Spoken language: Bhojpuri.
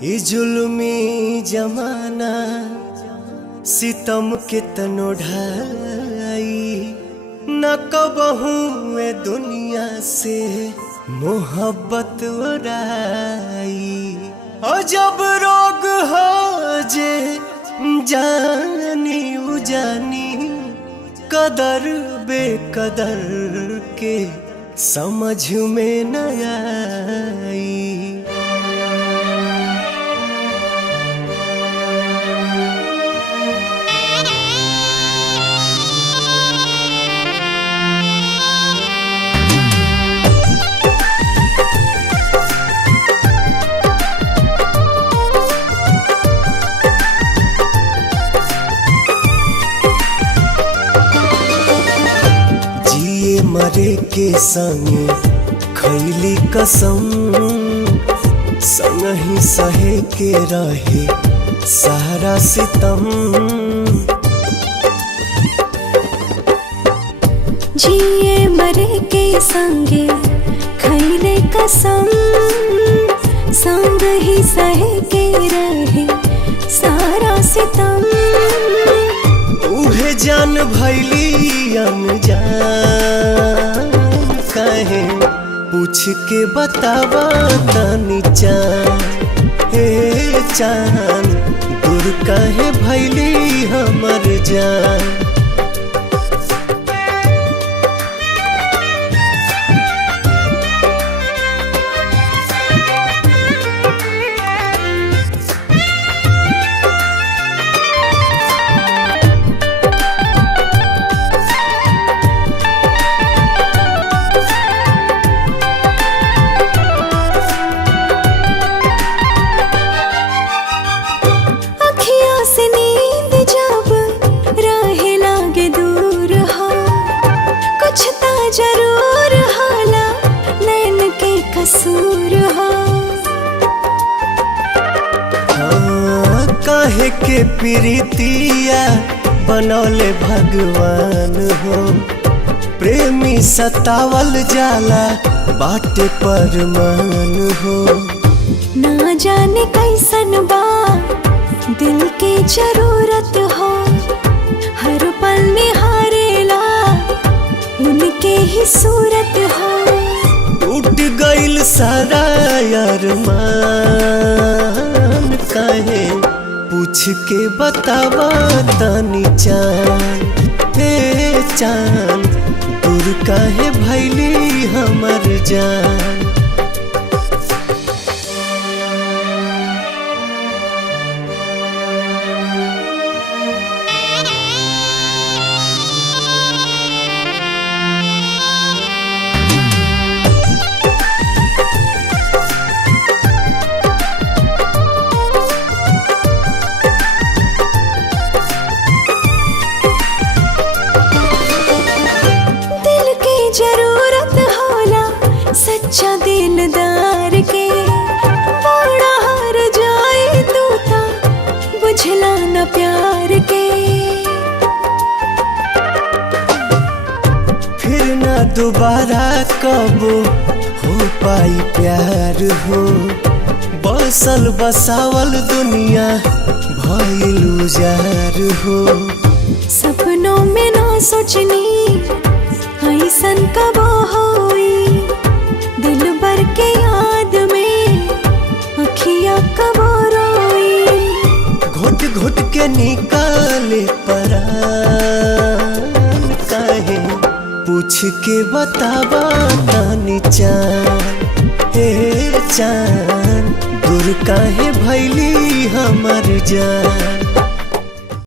ई जुल्मी जमाना सितम के तनो ढाई न कबहू ए दुनिया से मोहब्बत उड़ाई। और जब रोग हो जे जानी उजानी कदर बेकदर के समझ में न आई। मरे के संगे खैली कसम संग ही सहे के रहे सारा सितम। जिए मरे के संगे खैले कसम संग ही सहे के रहे सारा सितम। उहे जान भैली अनजान कहे पूछ के बतावा तनी चान। हे चान दूर कहे भैली हमर जान। जरूर हाला नैन के कसूर हो। हाँ, काहे के प्रीतिया बनौले भगवान हो। प्रेमी सतावल जाला बाटे परमान हो। ना जाने कैसन बा दिल के जरूरत हो। हर पल निहारेला उनके ही सूरत हो। टूट गइल सारा अरमान काहे पूछ के बतावा तनी चान। हे चान दूर काहे भैली हमर जान। जरूरत होला सच्चा दिलदार के। बड़ा हार जाए तू ता बुझला न प्यार के। फिर ना दोबारा कब हो पाई प्यार हो। बसल बसावल दुनिया भइल उजार हो। सपनों में ना सोचनी ऐसन कब होई। दिल भर के याद में अखियाँ कब रोई। घुट घुट के निकाले परान काहे पूछ के बतावा तनी चान। हे चान दूर काहे भैली हमर जान।